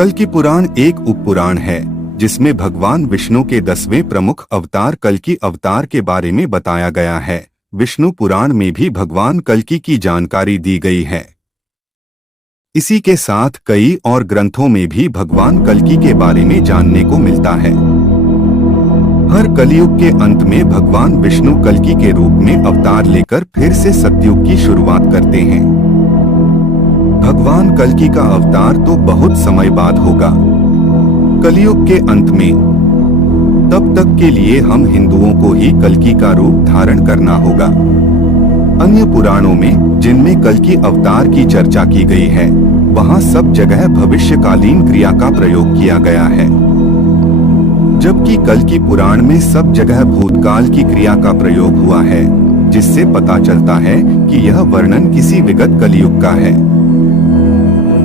कल्कि पुराण एक उपपुराण है जिसमें भगवान विष्णु के 10वें प्रमुख अवतार कल्कि अवतार के बारे में बताया गया है। विष्णु पुराण में भी भगवान कल्कि की जानकारी दी गई है। इसी के साथ कई और ग्रंथों में भी भगवान कल्कि के बारे में जानने को मिलता है। हर कलयुग के अंत में भगवान विष्णु कल्कि के रूप में अवतार लेकर फिर से सतयुग की शुरुआत करते हैं। भगवान कल्कि का अवतार तो बहुत समय बाद होगा, कलयुग के अंत में। तब तक के लिए हम हिंदुओं को ही कल्कि का रूप धारण करना होगा। अन्य पुराणों में जिनमें कल्कि अवतार की चर्चा की गई है, वहां सब जगह भविष्यकालीन क्रिया का प्रयोग किया गया है, जबकि कल्कि पुराण में सब जगह भूतकाल की क्रिया का प्रयोग हुआ है, जिससे पता चलता है कि यह वर्णन किसी विगत कलयुग का है।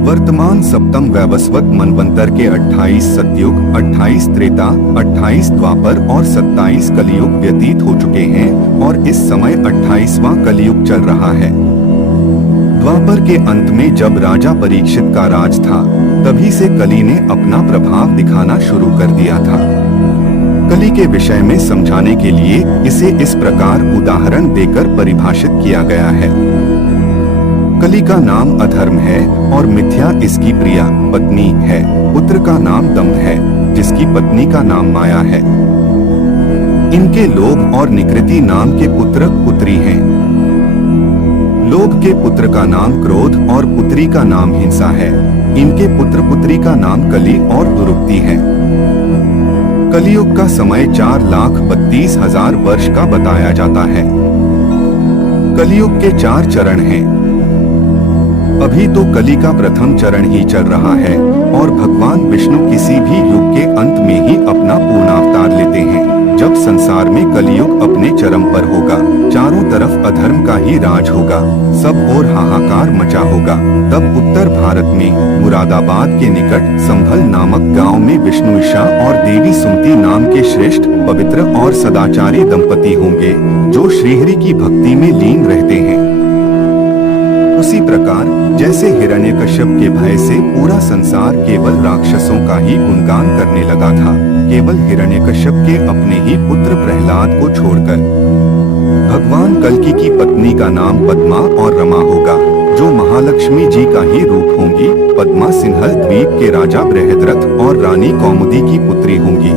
वर्तमान सप्तम वैवस्वत मनवंतर के 28 सतयुग, 28 त्रेता, 28 द्वापर और 27 कलयुग व्यतीत हो चुके हैं और इस समय 28वां कलयुग चल रहा है। द्वापर के अंत में जब राजा परीक्षित का राज था, तभी से कलि ने अपना प्रभाव दिखाना शुरू कर दिया था। कलि के विषय में समझाने के लिए इसे इस प्रकार उदाहरण देकर परिभाषित किया गया है। कलि का नाम अधर्म है और मिथ्या इसकी प्रिया पत्नी है। पुत्र का नाम दंभ है, जिसकी पत्नी का नाम माया है। इनके लोभ और निकृति नाम के पुत्र पुत्री हैं। लोभ के पुत्र का नाम क्रोध और पुत्री का नाम हिंसा है। इनके पुत्र पुत्री का नाम कलि और दुरुक्ति है। कलियुग का समय 4,32,000 वर्ष का बताया जाता है। कलियुग के 4 चरण हैं। अभी तो कलि का प्रथम चरण ही चल रहा है और भगवान विष्णु किसी भी युग के अंत में ही अपना पूर्णावतार लेते हैं। जब संसार में कलियुग अपने चरम पर होगा, चारों तरफ अधर्म का ही राज होगा, सब ओर हाहाकार मचा होगा, तब उत्तर भारत में मुरादाबाद के निकट संभल नामक गांव में विष्णुईशा और देवी सुमति नाम के श्रेष्ठ, पवित्र और सदाचारी दंपति होंगे, जो श्रीहरि की भक्ति में लीन रहते हैं। उसी प्रकार जैसे हिरण्यकश्यप के भय से पूरा संसार केवल राक्षसों का ही गुणगान करने लगा था, केवल हिरण्यकश्यप के अपने ही पुत्र प्रहलाद को छोड़कर। भगवान कल्कि की पत्नी का नाम पद्मा और रमा होगा, जो महालक्ष्मी जी का ही रूप होंगी। पद्मा सिंहल द्वीप के राजा बृहद्रथ और रानी कौमुदी की पुत्री होंगी।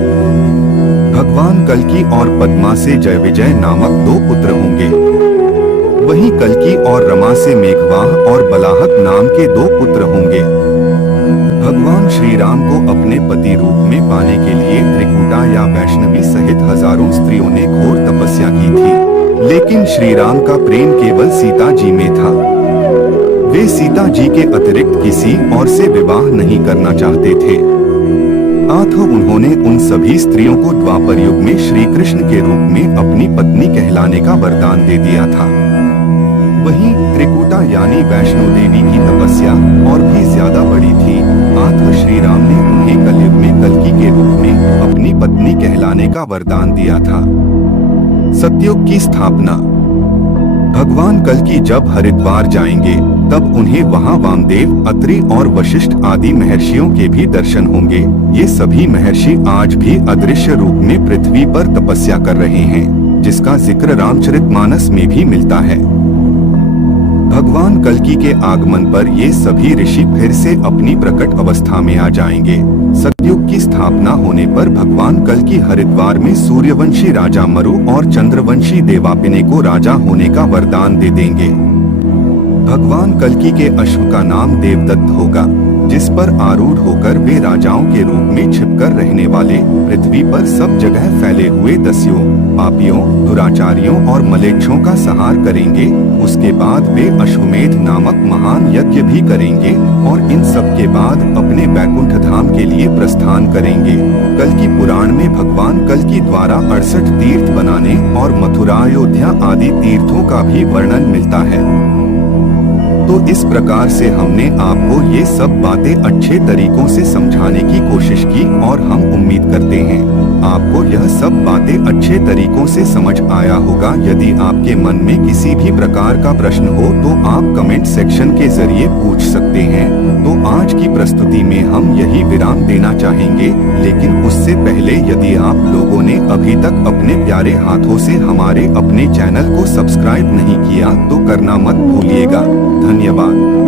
भगवान कल्कि और पद्मा से जय विजय नामक 2 पुत्र होंगे। वहीं कल्कि और रमा से मेघवाह और बलाहक नाम के 2 पुत्र होंगे। भगवान श्री राम को अपने पति रूप में पाने के लिए त्रिकुटा या वैष्णवी सहित हजारों स्त्रियों ने घोर तपस्या की थी, लेकिन श्री राम का प्रेम केवल सीता जी में था। वे सीता जी के अतिरिक्त किसी और से विवाह नहीं करना चाहते थे। अतः उन्होंने उन सभी स्त्रियों को द्वापर युग में श्री कृष्ण के रूप में अपनी पत्नी कहलाने का वरदान दे दिया था। वहीं त्रिकुटा यानी वैष्णो देवी की तपस्या और भी ज्यादा बड़ी थी। अतः श्री राम ने उन्हें कलयुग में कल्कि के रूप में अपनी पत्नी कहलाने का वरदान दिया था। सतयुग की स्थापना। भगवान कल्कि जब हरिद्वार जाएंगे, तब उन्हें वहां वामदेव, अत्रि और वशिष्ठ आदि महर्षियों के भी दर्शन होंगे। ये सभी महर्षि आज भी अदृश्य रूप में पृथ्वी पर तपस्या कर रहे हैं, जिसका जिक्र रामचरितमानस में भी मिलता है। भगवान कल्कि के आगमन पर ये सभी ऋषि फिर से अपनी प्रकट अवस्था में आ जाएंगे। सतयुग की स्थापना होने पर भगवान कल्कि हरिद्वार में सूर्यवंशी राजा मरु और चंद्रवंशी देवापिने को राजा होने का वरदान दे देंगे। भगवान कल्कि के अश्व का नाम देवदत्त होगा, जिस पर आरूढ़ होकर वे राजाओं के रूप में छिपकर रहने वाले पृथ्वी पर सब जगह फैले हुए दस्युओं, पापियों, दुराचारियों और मलेच्छों का संहार करेंगे। उसके बाद वे अश्वमेध नामक महान यज्ञ भी करेंगे और इन सब के बाद अपने वैकुंठ धाम के लिए प्रस्थान करेंगे। कल्कि पुराण में भगवान कल्कि द्वारा 68 तीर्थ बनाने और मथुरा, अयोध्या आदि तीर्थों का भी वर्णन मिलता है। तो इस प्रकार से हमने आपको ये सब बातें अच्छे तरीकों से समझाने की कोशिश की और हम उम्मीद करते हैं आपको यह सब बातें अच्छे तरीकों से समझ आया होगा। यदि आपके मन में किसी भी प्रकार का प्रश्न हो तो आप कमेंट सेक्शन के जरिए पूछ सकते हैं। तो आज की प्रस्तुति में हम यही विराम देना चाहेंगे, लेकिन उससे पहले यदि आप लोगों ने अभी तक अपने प्यारे हाथों से हमारे अपने चैनल को सब्सक्राइब नहीं किया तो करना मत भूलिएगा। धन्यवाद।